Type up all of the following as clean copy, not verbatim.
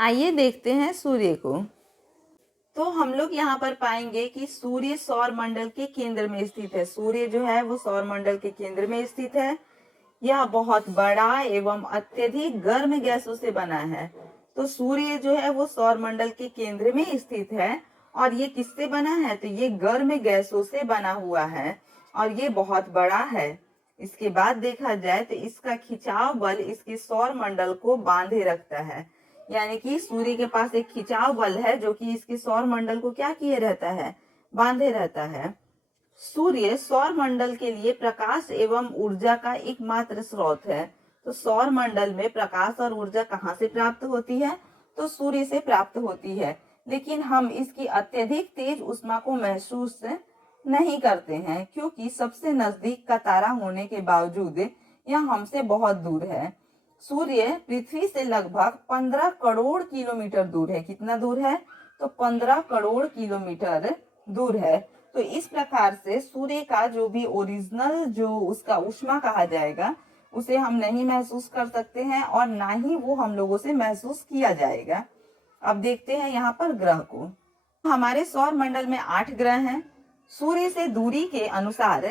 आइए देखते हैं सूर्य को। तो हम लोग यहाँ पर पाएंगे कि सूर्य सौर मंडल के केंद्र में स्थित है। सूर्य जो है वो सौर मंडल के केंद्र में स्थित है। यह बहुत बड़ा एवं अत्यधिक गर्म गैसों से बना है। तो सूर्य जो है वो सौर मंडल के केंद्र में स्थित है। और ये किससे बना है? तो ये गर्म गैसों से बना हुआ है और ये बहुत बड़ा है। इसके बाद देखा जाए तो इसका खिंचाव बल इसके सौर मंडल को बांधे रखता है। यानी कि सूर्य के पास एक खिंचाव बल है जो कि इसके सौर मंडल को क्या किए रहता है? बांधे रहता है। सूर्य सौर मंडल के लिए प्रकाश एवं ऊर्जा का एकमात्र स्रोत है। तो सौर मंडल में प्रकाश और ऊर्जा कहाँ से प्राप्त होती है? तो सूर्य से प्राप्त होती है। लेकिन हम इसकी अत्यधिक तेज ऊष्मा को महसूस नहीं करते हैं क्योंकि सबसे नजदीक का तारा होने के बावजूद यह हमसे बहुत दूर है। सूर्य पृथ्वी से लगभग 15 करोड़ किलोमीटर दूर है। कितना दूर है? तो 15 करोड़ किलोमीटर दूर है। तो इस प्रकार से सूर्य का जो भी ओरिजिनल जो उसका ऊष्मा कहा जाएगा उसे हम नहीं महसूस कर सकते हैं और ना ही वो हम लोगों से महसूस किया जाएगा। अब देखते हैं यहाँ पर ग्रह को। हमारे सौर मंडल में 8 ग्रह हैं। सूर्य से दूरी के अनुसार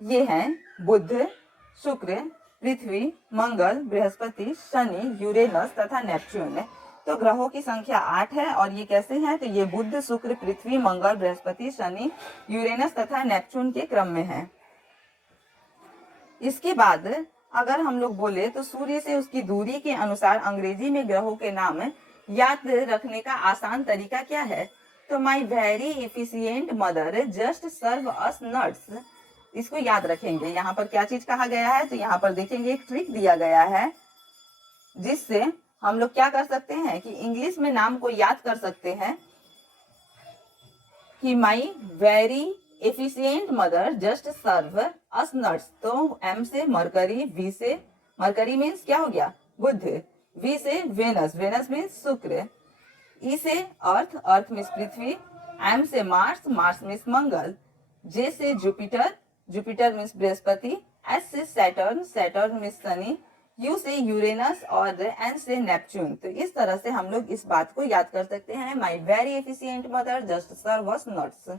ये हैं बुध, शुक्र, पृथ्वी, मंगल, बृहस्पति, शनि, यूरेनस तथा नेपच्यून। तो ग्रहों की संख्या 8 है और ये कैसे हैं? तो ये बुध, शुक्र, पृथ्वी, मंगल, बृहस्पति, शनि, यूरेनस तथा नेपच्यून के क्रम में है। इसके बाद अगर हम लोग बोले तो सूर्य से उसकी दूरी के अनुसार अंग्रेजी में ग्रहों के नाम याद रखने का आसान तरीका क्या है? तो my very efficient mother just serve us nuts. इसको याद रखेंगे। यहाँ पर क्या चीज कहा गया है? तो यहाँ पर देखेंगे एक ट्रिक दिया गया है जिससे हम लोग क्या कर सकते हैं कि इंग्लिश में नाम को याद कर सकते हैं कि my very efficient mother just serve us nuts. तो एम से मरकरी, वी से मरकरी मीन्स क्या हो गया? बुध, वी से वेनस, वेनस मीन्स शुक्र, ई से अर्थ, अर्थ मीन्स पृथ्वी, एम से मार्स, मार्स मीन्स मंगल, जे से जुपिटर, जुपिटर मीन्स बृहस्पति, एस से सैटर्न, सैटर्न मीन्स शनि, यू से यूरेनस और एन से नेपच्यून। तो इस तरह से हम लोग इस बात को याद कर सकते हैं। My very efficient mother just serve us nuts.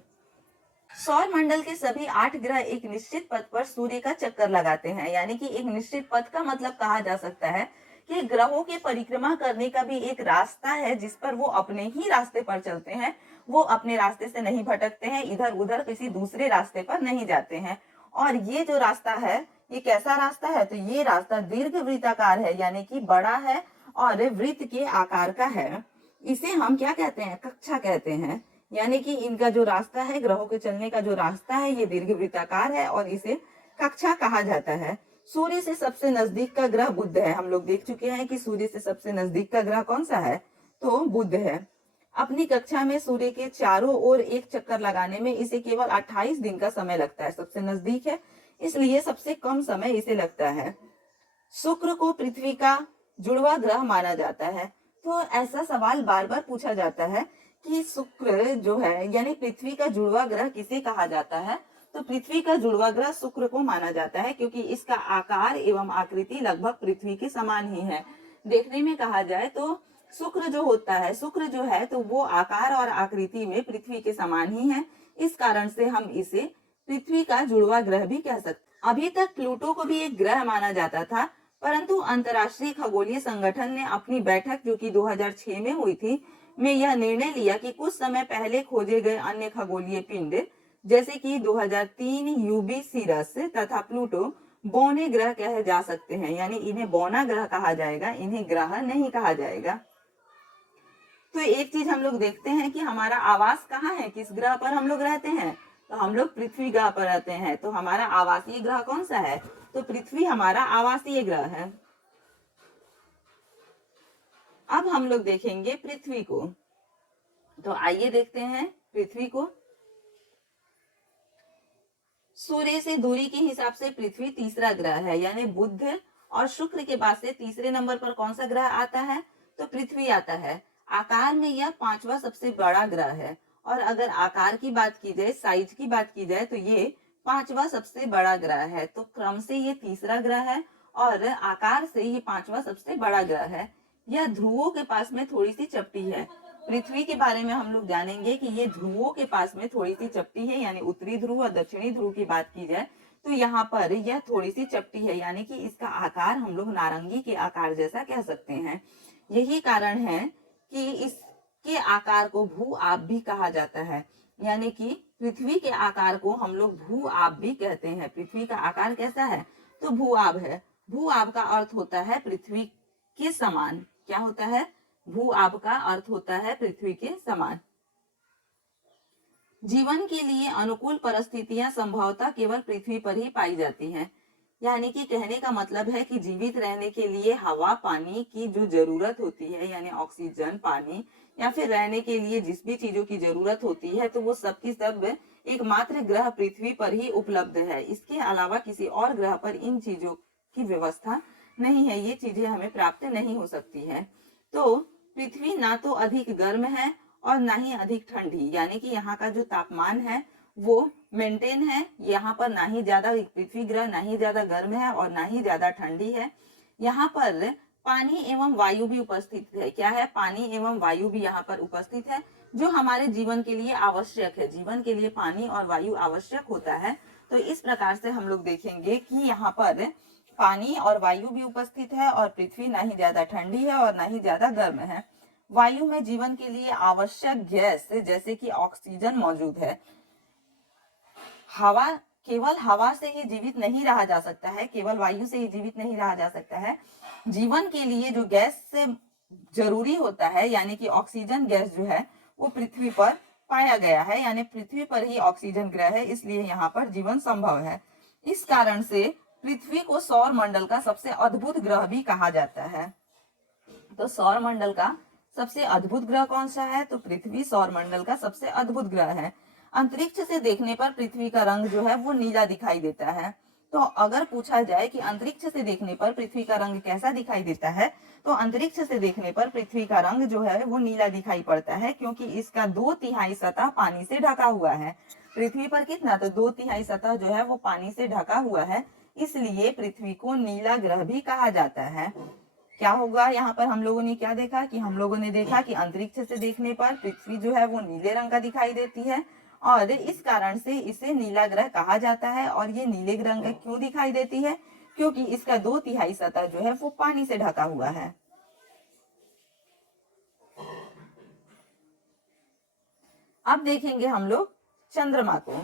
सौर मंडल के सभी 8 ग्रह एक निश्चित पथ पर सूर्य का चक्कर लगाते हैं। यानी कि एक निश्चित पथ का मतलब कहा जा सकता है कि ग्रहों के परिक्रमा करने का भी एक रास्ता है जिस पर वो अपने ही रास्ते पर चलते हैं। वो अपने रास्ते से नहीं भटकते हैं, इधर उधर किसी दूसरे रास्ते पर नहीं जाते हैं। और ये जो रास्ता है ये कैसा रास्ता है? तो ये रास्ता दीर्घ वृत्ताकार है, यानी कि बड़ा है और वृत्त के आकार का है। इसे हम क्या कहते हैं? कक्षा कहते हैं। यानी कि इनका जो रास्ता है, ग्रहों के चलने का जो रास्ता है, ये दीर्घवृत्ताकार है और इसे कक्षा कहा जाता है। सूर्य से सबसे नजदीक का ग्रह बुध है। हम लोग देख चुके हैं कि सूर्य से सबसे नजदीक का ग्रह कौन सा है? तो बुध है। अपनी कक्षा में सूर्य के चारों ओर एक चक्कर लगाने में इसे केवल 28 दिन का समय लगता है। सबसे नजदीक है इसलिए सबसे कम समय इसे लगता है। शुक्र को पृथ्वी का जुड़वा ग्रह माना जाता है। तो ऐसा सवाल बार बार पूछा जाता है कि शुक्र जो है यानी पृथ्वी का जुड़वा ग्रह किसे कहा जाता है? तो पृथ्वी का जुड़वा ग्रह शुक्र को माना जाता है क्योंकि इसका आकार एवं आकृति लगभग पृथ्वी के समान ही है। देखने में कहा जाए तो शुक्र जो होता है, शुक्र जो है तो वो आकार और आकृति में पृथ्वी के समान ही है। इस कारण से हम इसे पृथ्वी का जुड़वा ग्रह भी कह सकते। अभी तक प्लूटो को भी एक ग्रह माना जाता था, परंतु अंतर्राष्ट्रीय खगोलीय संगठन ने अपनी बैठक जो कि 2006 में हुई थी में यह निर्णय लिया कि कुछ समय पहले खोजे गए अन्य खगोलीय पिंड जैसे कि 2003 यूबी सीरस तथा प्लूटो बौने ग्रह कहे जा सकते हैं। यानी इन्हें बौना ग्रह कहा जाएगा, इन्हें ग्रह नहीं कहा जाएगा। तो एक चीज हम लोग देखते हैं कि हमारा आवास कहाँ है, किस ग्रह पर हम लोग रहते हैं? तो हम लोग पृथ्वी ग्रह पर रहते हैं। तो हमारा आवासीय ग्रह कौन सा है? तो पृथ्वी हमारा आवासीय ग्रह है। अब हम लोग देखेंगे पृथ्वी को। तो आइए देखते हैं पृथ्वी को। सूर्य से दूरी के हिसाब से पृथ्वी तीसरा ग्रह है। यानी बुध और शुक्र के बाद से तीसरे नंबर पर कौन सा ग्रह आता है? तो पृथ्वी आता है। आकार में यह 5वां सबसे बड़ा ग्रह है और अगर आकार की बात की जाए, साइज की बात की जाए तो ये 5वां सबसे बड़ा ग्रह है। तो क्रम से ये तीसरा ग्रह है और आकार से ये 5वां सबसे बड़ा ग्रह है। यह ध्रुवों के पास में थोड़ी सी चपटी है। पृथ्वी के बारे में हम लोग जानेंगे कि ये ध्रुवों के पास में थोड़ी सी चपटी है, यानी उत्तरी ध्रुव और दक्षिणी ध्रुव की बात की जाए तो यहाँ पर यह थोड़ी सी चपटी है, यानी कि इसका आकार हम लोग नारंगी के आकार जैसा कह सकते हैं। यही कारण है कि इसके आकार को भू आप भी कहा जाता है, यानी कि पृथ्वी के आकार को हम लोग भू आप भी कहते हैं। पृथ्वी का आकार कैसा है? तो भू आब है। भू आब का अर्थ होता है पृथ्वी के समान। क्या होता है? भू आब का अर्थ होता है पृथ्वी के समान। जीवन के लिए अनुकूल परिस्थितियां संभवतः केवल पृथ्वी पर ही पाई जाती हैं। यानी कि कहने का मतलब है कि जीवित रहने के लिए हवा पानी की जो जरूरत होती है, यानी ऑक्सीजन पानी, या फिर रहने के लिए जिस भी चीजों की जरूरत होती है, तो वो सब की सब एकमात्र ग्रह पृथ्वी पर ही उपलब्ध है। इसके अलावा किसी और ग्रह पर इन चीजों की व्यवस्था नहीं है, ये चीजें हमें प्राप्त नहीं हो सकती है। तो पृथ्वी ना तो अधिक गर्म है और ना ही अधिक ठंडी, यानी कि यहाँ का जो तापमान है वो मेंटेन है। यहाँ पर ना ही ज्यादा, पृथ्वी ग्रह ना ही ज्यादा गर्म है और ना ही ज्यादा ठंडी है। यहाँ पर पानी एवं वायु भी उपस्थित है। क्या है? पानी एवं वायु भी यहाँ पर उपस्थित है, जो हमारे जीवन के लिए आवश्यक है। जीवन के लिए पानी और वायु आवश्यक होता है। तो इस प्रकार से हम लोग देखेंगे कि यहाँ पर पानी और वायु भी उपस्थित है और पृथ्वी ना ही ज्यादा ठंडी है और ना ही ज्यादा गर्म है। वायु में जीवन के लिए आवश्यक गैस जैसे कि ऑक्सीजन मौजूद है। हवा, केवल हवा से ही जीवित नहीं रहा जा सकता है, केवल वायु से ही जीवित नहीं रहा जा सकता है। जीवन के लिए जो गैस से जरूरी होता है, यानी कि ऑक्सीजन गैस जो है वो पृथ्वी पर पाया गया है, यानी पृथ्वी पर ही ऑक्सीजन ग्रह है, इसलिए यहाँ पर जीवन संभव है। इस कारण से पृथ्वी को सौर मंडल का सबसे अद्भुत ग्रह भी कहा जाता है। तो सौर मंडल का सबसे अद्भुत ग्रह कौन सा है? तो पृथ्वी सौर मंडल का सबसे अद्भुत ग्रह है। अंतरिक्ष से देखने पर पृथ्वी का रंग जो है वो नीला दिखाई देता है। तो अगर पूछा जाए कि अंतरिक्ष से देखने पर पृथ्वी का रंग कैसा दिखाई देता है, तो अंतरिक्ष से देखने पर पृथ्वी का रंग जो है वो नीला दिखाई पड़ता है, क्योंकि इसका 2/3 सतह पानी से ढका हुआ है। पृथ्वी पर कितना? तो 2/3 सतह जो है वो पानी से ढका हुआ है, इसलिए पृथ्वी को नीला ग्रह भी कहा जाता है। क्या होगा? यहाँ पर हम लोगों ने क्या देखा कि हम लोगों ने देखा कि अंतरिक्ष से देखने पर पृथ्वी जो है वो नीले रंग का दिखाई देती है और इस कारण से इसे नीला ग्रह कहा जाता है। और ये नीले रंग का क्यों दिखाई देती है? क्योंकि इसका 2/3 सतह जो है वो पानी से ढका हुआ है। अब देखेंगे हम लोग चंद्रमा को।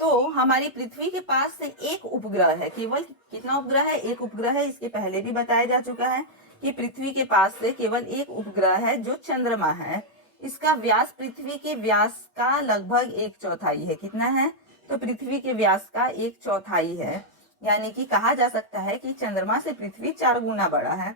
तो हमारी पृथ्वी के पास से एक उपग्रह है। केवल कितना उपग्रह है? एक उपग्रह है। इसके पहले भी बताया जा चुका है कि पृथ्वी के पास से केवल एक उपग्रह है जो चंद्रमा है। इसका व्यास पृथ्वी के व्यास का लगभग 1/4 है। कितना है? तो पृथ्वी के व्यास का 1/4 है, यानी कि कहा जा सकता है कि चंद्रमा से पृथ्वी 4 गुना बड़ा है।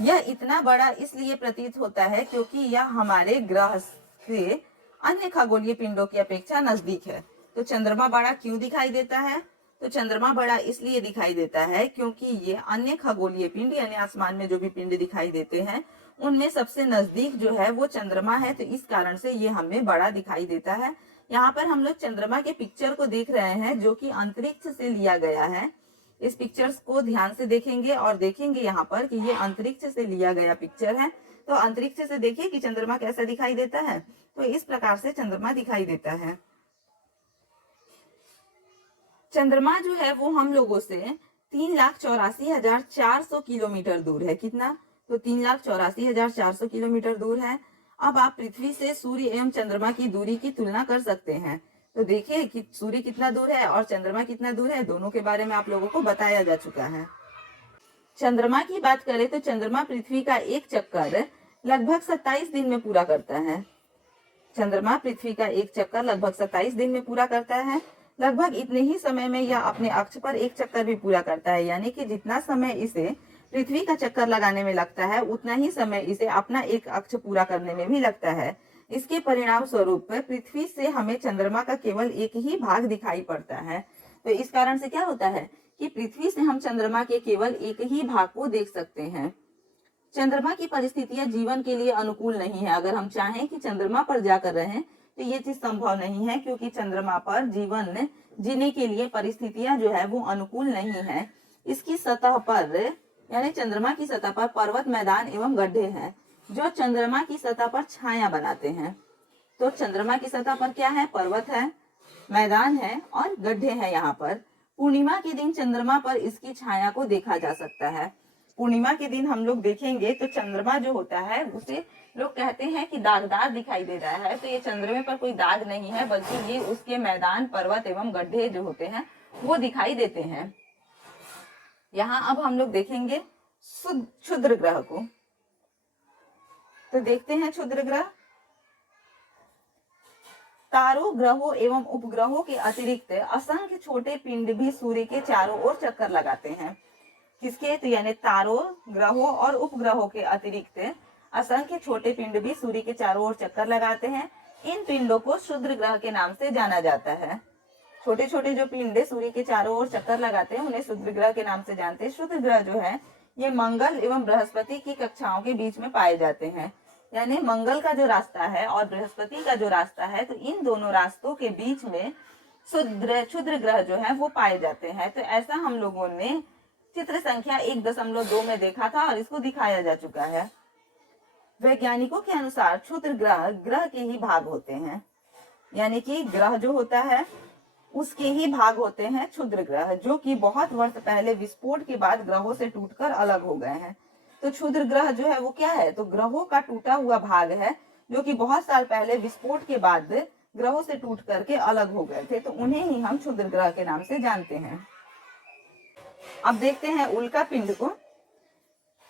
यह इतना बड़ा इसलिए प्रतीत होता है क्योंकि यह हमारे ग्रह से अन्य खगोलीय पिंडों की अपेक्षा नजदीक है। तो चंद्रमा बड़ा क्यों दिखाई देता है? तो चंद्रमा बड़ा इसलिए दिखाई देता है क्योंकि ये अन्य खगोलीय पिंड, यानी आसमान में जो भी पिंड दिखाई देते हैं उनमें सबसे नजदीक जो है वो चंद्रमा है। तो इस कारण से ये हमें बड़ा दिखाई देता है। यहाँ पर हम लोग चंद्रमा के पिक्चर को देख रहे हैं जो कि अंतरिक्ष से लिया गया है। इस पिक्चर्स को ध्यान से देखेंगे और देखेंगे यहाँ पर कि ये अंतरिक्ष से लिया गया पिक्चर है। तो अंतरिक्ष से देखिए कि चंद्रमा कैसा दिखाई देता है। तो इस प्रकार से चंद्रमा दिखाई देता है। चंद्रमा जो है वो हम लोगों से 3,84,400 किलोमीटर दूर है। कितना? तो 3,84,400 किलोमीटर दूर है। अब आप पृथ्वी से सूर्य एवं चंद्रमा की दूरी की तुलना कर सकते हैं। तो देखिए कि सूर्य कितना दूर है और चंद्रमा कितना दूर है, दोनों के बारे में आप लोगों को बताया जा चुका है। चंद्रमा की बात करें तो चंद्रमा पृथ्वी का एक चक्कर लगभग 27 दिन में पूरा करता है। चंद्रमा पृथ्वी का एक चक्कर लगभग 27 दिन में पूरा करता है। लगभग इतने ही समय में यह अपने अक्ष पर एक चक्कर भी पूरा करता है, यानी कि जितना समय इसे पृथ्वी का चक्कर लगाने में लगता है उतना ही समय इसे अपना एक अक्ष पूरा करने में भी लगता है। इसके परिणाम स्वरूप पृथ्वी से हमें चंद्रमा का केवल एक ही भाग दिखाई पड़ता है। तो इस कारण से क्या होता है कि पृथ्वी से हम चंद्रमा के केवल एक ही भाग को देख सकते हैं। चंद्रमा की परिस्थितियां जीवन के लिए अनुकूल नहीं है। अगर हम चाहें कि चंद्रमा पर जाकर रहें तो ये चीज संभव नहीं है, क्योंकि चंद्रमा पर जीवन जीने के लिए परिस्थितियां जो है वो अनुकूल नहीं है। इसकी सतह पर यानी चंद्रमा की सतह पर पर्वत, मैदान एवं गड्ढे हैं जो चंद्रमा की सतह पर छाया बनाते हैं। तो चंद्रमा की सतह पर क्या है? पर्वत है, मैदान है और गड्ढे हैं। यहाँ पर पूर्णिमा के दिन चंद्रमा पर इसकी छाया को देखा जा सकता है। पूर्णिमा के दिन हम लोग देखेंगे तो चंद्रमा जो होता है उसे लोग कहते हैं कि दागदार दिखाई दे रहा है। तो ये चंद्रमा पर कोई दाग नहीं है, बल्कि ये उसके मैदान, पर्वत एवं गड्ढे जो होते हैं वो दिखाई देते हैं। यहाँ अब हम लोग देखेंगे क्षुद्र ग्रह को। तो देखते हैं क्षुद्र ग्रह। तारों, ग्रहों एवं उपग्रहों के अतिरिक्त असंख्य छोटे पिंड भी सूर्य के चारों ओर चक्कर लगाते हैं। किसके? तो यानी तारों, ग्रहों और उपग्रहों के अतिरिक्त असंख्य छोटे पिंड भी सूर्य के चारों ओर चक्कर लगाते हैं। इन पिंडों को क्षुद्र ग्रह के नाम से जाना जाता है। छोटे छोटे जो पिंड सूर्य के चारों ओर चक्कर लगाते हैं उन्हें क्षुद्र ग्रह के नाम से जानते हैं। क्षुद्र ग्रह जो है ये मंगल एवं बृहस्पति की कक्षाओं के बीच में पाए जाते हैं। यानी मंगल का जो रास्ता है और बृहस्पति का जो रास्ता है, तो इन दोनों रास्तों के बीच में क्षुद्र ग्रह जो है वो पाए जाते हैं। तो ऐसा हम लोगों ने चित्र संख्या 1.2 में देखा था और इसको दिखाया जा चुका है। वैज्ञानिकों के अनुसार क्षुद्र ग्रह ग्रह के ही भाग होते हैं, यानी कि ग्रह जो होता है उसके ही भाग होते हैं क्षुद्र ग्रह, जो कि बहुत वर्ष पहले विस्फोट के बाद ग्रहों से टूटकर अलग हो गए हैं। तो क्षुद्र ग्रह जो है वो क्या है? तो ग्रहों का टूटा हुआ भाग है, जो कि बहुत साल पहले विस्फोट के बाद ग्रहों से टूट करके अलग हो गए थे। तो उन्हें ही हम क्षुद्र ग्रह के नाम से जानते हैं। अब देखते हैं उल्का पिंड को।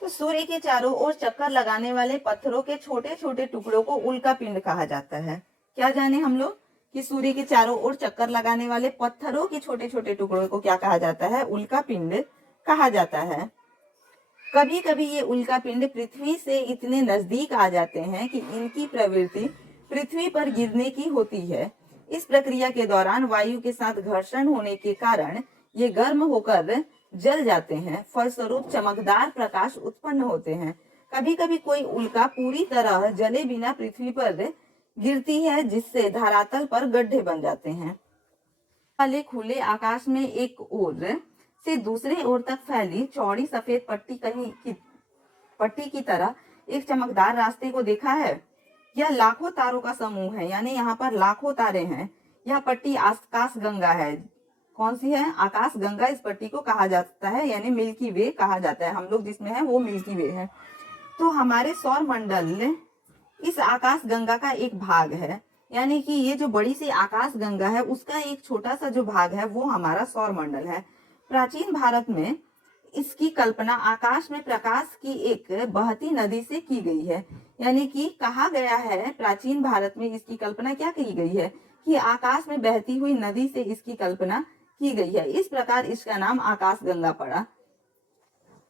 तो सूर्य के चारों ओर चक्कर लगाने वाले पत्थरों के छोटे छोटे टुकड़ों को उल्का पिंड कहा जाता है। क्या जाने हम लोग कि सूर्य के चारों ओर चक्कर लगाने वाले पत्थरों के छोटे छोटे टुकड़ों को क्या कहा जाता है? उल्का पिंड कहा जाता है। कभी कभी ये उल्का पिंड पृथ्वी से इतने नजदीक आ जाते हैं कि इनकी प्रवृत्ति पृथ्वी पर गिरने की होती है। इस प्रक्रिया के दौरान वायु के साथ घर्षण होने के कारण ये गर्म होकर जल जाते हैं, फलस्वरूप चमकदार प्रकाश उत्पन्न होते हैं। कभी कभी कोई उल्का पूरी तरह जले बिना पृथ्वी पर गिरती है, जिससे धरातल पर गड्ढे बन जाते हैं। वाले खुले आकाश में एक ओर से दूसरे ओर तक फैली चौड़ी सफेद पट्टी की तरह एक चमकदार रास्ते को देखा है। यह लाखों तारों का समूह है, यानी यहाँ पर लाखों तारे हैं। यह पट्टी आकाश गंगा है। कौन सी है? आकाश गंगा इस पट्टी को कहा जाता है, यानी मिल्की वे कहा जाता है। हम लोग जिसमें है वो मिल्की वे है। तो हमारे सौर मंडल इस आकाश गंगा का एक भाग है, यानी कि ये जो बड़ी सी आकाश गंगा है उसका एक छोटा सा जो भाग है वो हमारा सौर मंडल है। प्राचीन भारत में इसकी कल्पना आकाश में प्रकाश की एक बहती नदी से की गई है। यानी कि कहा गया है प्राचीन भारत में इसकी कल्पना क्या की गई है कि आकाश में बहती हुई नदी से इसकी कल्पना की गई है। इस प्रकार इसका नाम आकाश गंगा पड़ा।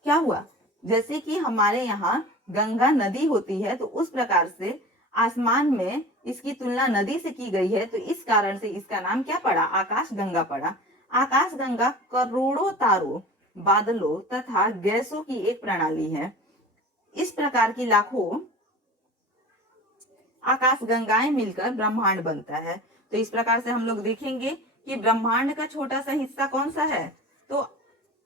क्या हुआ? जैसे कि हमारे यहाँ गंगा नदी होती है, तो उस प्रकार से आसमान में इसकी तुलना नदी से की गई है, तो इस कारण से इसका नाम क्या पड़ा? आकाश गंगा पड़ा। आकाश गंगा करोड़ों तारों, बादलों तथा गैसों की एक प्रणाली है। इस प्रकार की लाखों आकाश गंगाएं मिलकर ब्रह्मांड बनता है। तो इस प्रकार से हम लोग देखेंगे कि ब्रह्मांड का छोटा सा हिस्सा कौन सा है? तो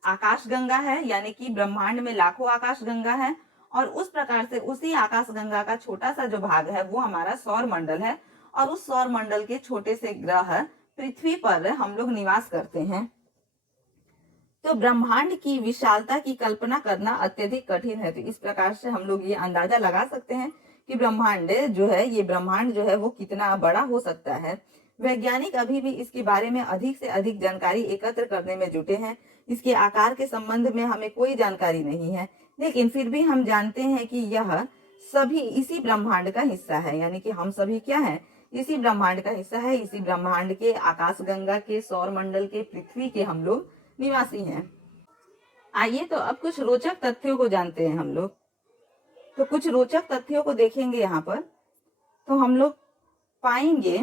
आकाश गंगा है, यानी कि ब्रह्मांड में लाखों आकाश गंगा है। और उस प्रकार से उसी आकाश गंगा का छोटा सा जो भाग है वो हमारा सौर मंडल है। और उस सौर मंडल के छोटे से ग्रह पृथ्वी पर हम लोग निवास करते हैं। तो ब्रह्मांड की विशालता की कल्पना करना अत्यधिक कठिन है। तो इस प्रकार से हम लोग ये अंदाजा लगा सकते हैं कि ब्रह्मांड जो है, ये ब्रह्मांड जो है वो कितना बड़ा हो सकता है। वैज्ञानिक अभी भी इसके बारे में अधिक से अधिक जानकारी एकत्र करने में जुटे हैं। इसके आकार के संबंध में हमें कोई जानकारी नहीं है, लेकिन फिर भी हम जानते हैं कि यह सभी इसी ब्रह्मांड का हिस्सा है। यानी कि हम सभी क्या है? इसी ब्रह्मांड का हिस्सा है। इसी ब्रह्मांड के, आकाश गंगा के, सौर मंडल के, पृथ्वी के हम लोग निवासी हैं। आइए तो अब कुछ रोचक तथ्यों को जानते हैं हम लोग। तो कुछ रोचक तथ्यों को देखेंगे यहाँ पर, तो हम लोग पाएंगे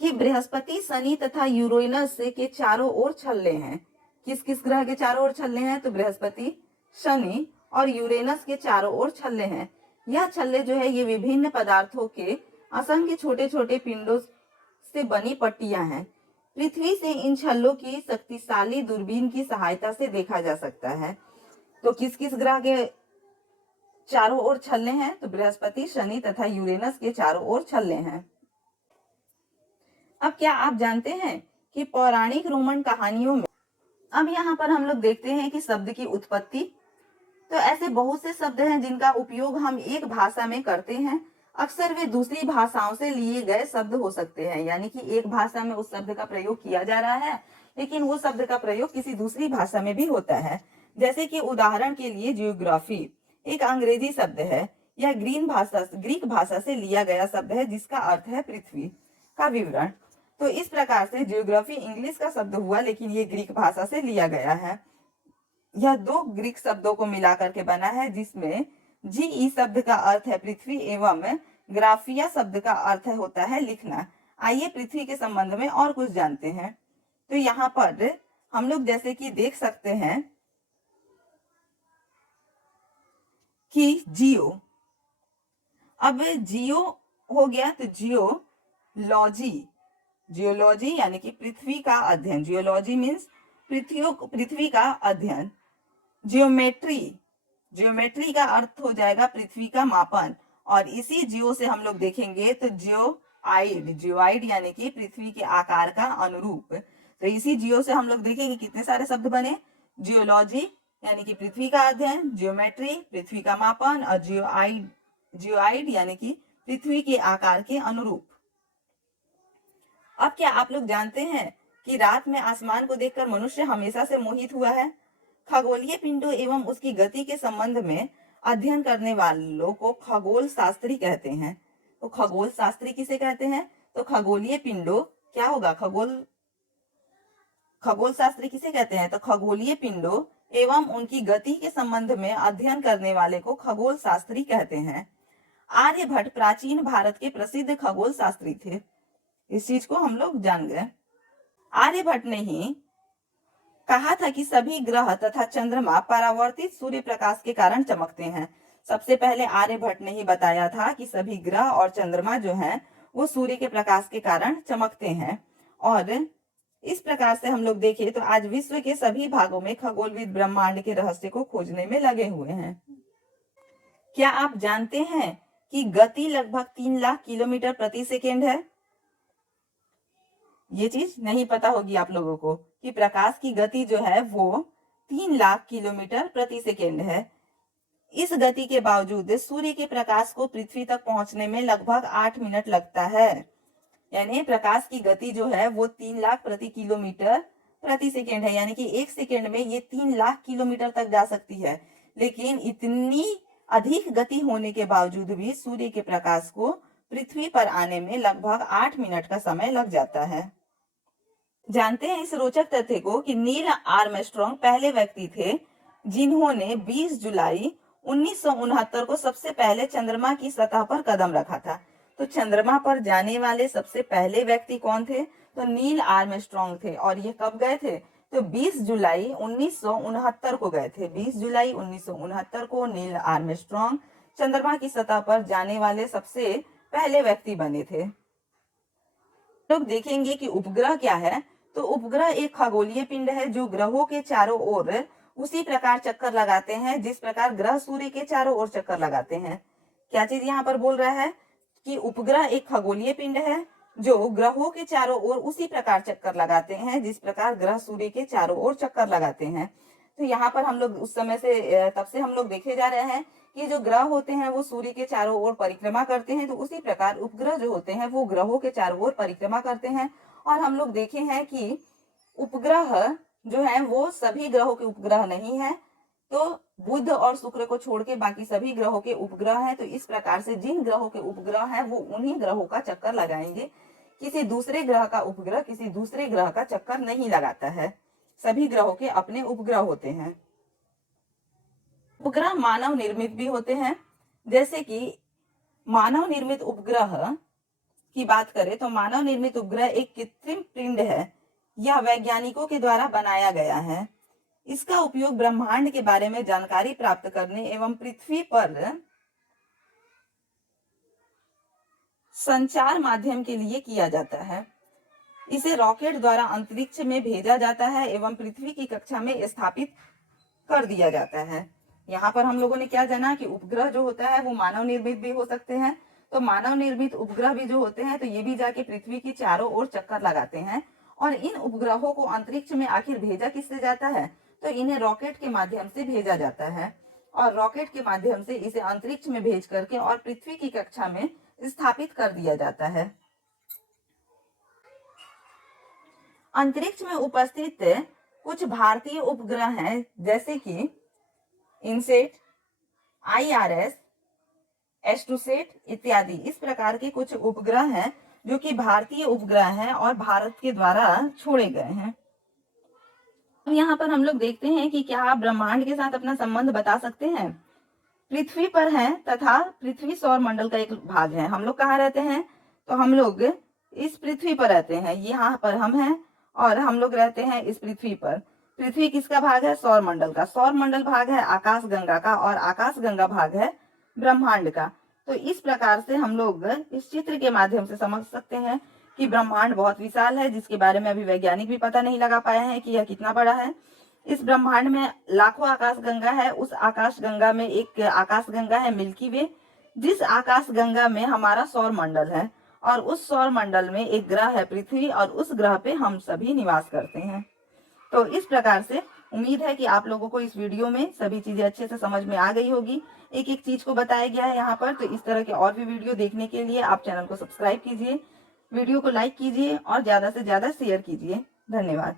कि बृहस्पति, शनि तथा यूरेनस के चारों ओर छल्ले हैं। किस किस ग्रह के चारों ओर छल्ले हैं? तो बृहस्पति, शनि और यूरेनस के चारों ओर छल्ले हैं। यह छल्ले जो है ये विभिन्न पदार्थों के असंख्य छोटे छोटे पिंडों से बनी पट्टियां हैं। पृथ्वी से इन छल्लों की शक्तिशाली दूरबीन की सहायता से देखा जा सकता है। तो किस किस ग्रह के चारों ओर छल्ले हैं? तो बृहस्पति, शनि तथा यूरेनस के चारों ओर छल्ले हैं। अब क्या आप जानते हैं कि पौराणिक रोमन कहानियों में, अब यहाँ पर हम लोग देखते हैं कि शब्द की उत्पत्ति। तो ऐसे बहुत से शब्द हैं जिनका उपयोग हम एक भाषा में करते हैं। अक्सर वे दूसरी भाषाओं से लिए गए शब्द हो सकते हैं, यानी कि एक भाषा में उस शब्द का प्रयोग किया जा रहा है, लेकिन वो शब्द का प्रयोग किसी दूसरी भाषा में भी होता है। जैसे कि उदाहरण के लिए जियोग्राफी एक अंग्रेजी शब्द है। यह ग्रीक भाषा से लिया गया शब्द है जिसका अर्थ है पृथ्वी का विवरण। तो इस प्रकार से जियोग्राफी इंग्लिश का शब्द हुआ, लेकिन ये ग्रीक भाषा से लिया गया है। यह दो ग्रीक शब्दों को मिलाकर के बना है, जिसमें जीई शब्द का अर्थ है पृथ्वी एवं ग्राफिया शब्द का अर्थ होता है लिखना। आइए पृथ्वी के संबंध में और कुछ जानते हैं। तो यहाँ पर हम लोग जैसे कि देख सकते हैं कि जियो, अब जियो हो गया तो जियोलॉजी यानी कि पृथ्वी का अध्ययन। जियोलॉजी मीन्स पृथ्वी का अध्ययन। जियोमेट्री का अर्थ हो जाएगा पृथ्वी का मापन, और इसी जियो से हम लोग देखेंगे तो जियोआइड यानी कि पृथ्वी के आकार का अनुरूप। तो इसी जियो से हम लोग देखेंगे कितने सारे शब्द बने। जियोलॉजी यानी कि पृथ्वी का अध्ययन, जियोमेट्री पृथ्वी का मापन, और जियोआइड यानी कि पृथ्वी के आकार के अनुरूप। अब क्या आप लोग जानते हैं कि रात में आसमान को देखकर मनुष्य हमेशा से मोहित हुआ है? खगोलीय पिंडों एवं उसकी गति के संबंध में अध्ययन करने वालों को खगोल शास्त्री कहते हैं। तो खगोल शास्त्री किसे कहते हैं? तो खगोलीय पिंडों क्या होगा? खगोल शास्त्री किसे कहते हैं? तो खगोलीय पिंडों एवं उनकी गति के संबंध में अध्ययन करने वाले को खगोल शास्त्री कहते हैं। आर्यभट्ट प्राचीन भारत के प्रसिद्ध खगोल शास्त्री थे। इस चीज को हम लोग जान गए। आर्यभट्ट ने ही कहा था कि सभी ग्रह तथा चंद्रमा परावर्तित सूर्य प्रकाश के कारण चमकते हैं। सबसे पहले आर्यभट्ट ने ही बताया था कि सभी ग्रह और चंद्रमा जो हैं वो सूर्य के प्रकाश के कारण चमकते हैं। और इस प्रकार से हम लोग देखें तो आज विश्व के सभी भागों में खगोलविद ब्रह्मांड के रहस्य को खोजने में लगे हुए हैं। क्या आप जानते हैं कि गति लगभग 3 लाख किलोमीटर प्रति सेकेंड है? ये चीज नहीं पता होगी आप लोगों को कि प्रकाश की गति जो है वो 3 लाख किलोमीटर प्रति सेकेंड है। इस गति के बावजूद सूर्य के प्रकाश को पृथ्वी तक पहुंचने में लगभग 8 मिनट लगता है। यानी प्रकाश की गति जो है वो 3 लाख प्रति किलोमीटर प्रति सेकेंड है, यानी कि 1 सेकेंड में ये 3 लाख किलोमीटर तक जा सकती है। लेकिन इतनी अधिक गति होने के बावजूद भी सूर्य के प्रकाश को पृथ्वी पर आने में लगभग 8 मिनट का समय लग जाता है। जानते हैं इस रोचक तथ्य को कि नील आर्मस्ट्रॉन्ग पहले व्यक्ति थे जिन्होंने 20 जुलाई 1969 को सबसे पहले चंद्रमा की सतह पर कदम रखा था। तो चंद्रमा पर जाने वाले सबसे पहले व्यक्ति कौन थे? तो नील आर्मस्ट्रॉन्ग थे। और ये कब गए थे? तो 20 जुलाई 1969 को गए थे। 20 जुलाई 1969 को नील आर्मस्ट्रॉन्ग चंद्रमा की सतह पर जाने वाले सबसे पहले व्यक्ति बने थे। लोग देखेंगे कि उपग्रह क्या है। तो उपग्रह एक खगोलीय पिंड है जो ग्रहों के चारों ओर उसी प्रकार चक्कर लगाते हैं जिस प्रकार ग्रह सूर्य के चारों ओर चक्कर लगाते हैं। क्या चीज यहाँ पर बोल रहा है कि उपग्रह एक खगोलीय पिंड है जो ग्रहों के चारों ओर उसी प्रकार चक्कर लगाते हैं जिस प्रकार ग्रह सूर्य के चारों ओर चक्कर लगाते हैं। तो यहाँ पर हम लोग उस समय से तब से हम लोग देखे जा रहे हैं कि जो ग्रह होते हैं वो सूर्य के चारों ओर परिक्रमा करते हैं। तो उसी प्रकार उपग्रह जो होते हैं वो ग्रहों के चारों ओर परिक्रमा करते हैं। और हम लोग देखे हैं कि उपग्रह जो है वो सभी ग्रहों के उपग्रह नहीं है। तो बुध और शुक्र को छोड़ के बाकी सभी ग्रहों के उपग्रह हैं। तो इस प्रकार से जिन ग्रहों के उपग्रह हैं वो उन्हीं ग्रहों का चक्कर लगाएंगे। किसी दूसरे ग्रह का उपग्रह किसी दूसरे ग्रह का चक्कर नहीं लगाता है। सभी ग्रहों के अपने उपग्रह होते हैं। उपग्रह मानव निर्मित भी होते हैं। जैसे कि मानव निर्मित उपग्रह की बात करें तो मानव निर्मित उपग्रह एक कृत्रिम पिंड है। यह वैज्ञानिकों के द्वारा बनाया गया है। इसका उपयोग ब्रह्मांड के बारे में जानकारी प्राप्त करने एवं पृथ्वी पर संचार माध्यम के लिए किया जाता है। इसे रॉकेट द्वारा अंतरिक्ष में भेजा जाता है एवं पृथ्वी की कक्षा में स्थापित कर दिया जाता है। यहाँ पर हम लोगों ने क्या जाना कि उपग्रह जो होता है वो मानव निर्मित भी हो सकते हैं। तो मानव निर्मित उपग्रह भी जो होते हैं तो ये भी जाके पृथ्वी की चारों ओर चक्कर लगाते हैं। और इन उपग्रहों को अंतरिक्ष में आखिर भेजा किससे जाता है, तो इन्हें रॉकेट के माध्यम से भेजा जाता है। और रॉकेट के माध्यम से इसे अंतरिक्ष में भेज करके और पृथ्वी की कक्षा में स्थापित कर दिया जाता है। अंतरिक्ष में उपस्थित कुछ भारतीय उपग्रह हैं, जैसे कि इनसेट, IRS, एस्ट्रोसेट इत्यादि। इस प्रकार के कुछ उपग्रह हैं जो कि भारतीय उपग्रह हैं और भारत के द्वारा छोड़े गए हैं। अब यहाँ पर हम लोग देखते हैं कि क्या आप ब्रह्मांड के साथ अपना संबंध बता सकते हैं। पृथ्वी पर हैं तथा पृथ्वी सौर मंडल का एक भाग है। हम लोग कहाँ रहते हैं, तो हम लोग इस पृथ्वी पर रहते हैं। यहाँ पर हम हैं और हम लोग रहते हैं इस पृथ्वी पर। पृथ्वी किसका भाग है, सौर मंडल का। सौर मंडल भाग है आकाश गंगा का और आकाश गंगा भाग है ब्रह्मांड का। तो इस प्रकार से हम लोग इस चित्र के माध्यम से समझ सकते हैं कि ब्रह्मांड बहुत विशाल है, जिसके बारे में अभी वैज्ञानिक भी पता नहीं लगा पाए हैं कि यह कितना बड़ा है। इस ब्रह्मांड में लाखों आकाश गंगा है। उस आकाश गंगा में एक आकाश गंगा है मिल्की वे, जिस आकाश गंगा में हमारा सौर मंडल है और उस सौर मंडल में एक ग्रह है पृथ्वी और उस ग्रह पे हम सभी निवास करते हैं। तो इस प्रकार से उम्मीद है कि आप लोगों को इस वीडियो में सभी चीजें अच्छे से समझ में आ गई होगी। एक एक चीज को बताया गया है यहाँ पर। तो इस तरह के और भी वीडियो देखने के लिए आप चैनल को सब्सक्राइब कीजिए, वीडियो को लाइक कीजिए और ज्यादा से ज्यादा शेयर कीजिए। धन्यवाद।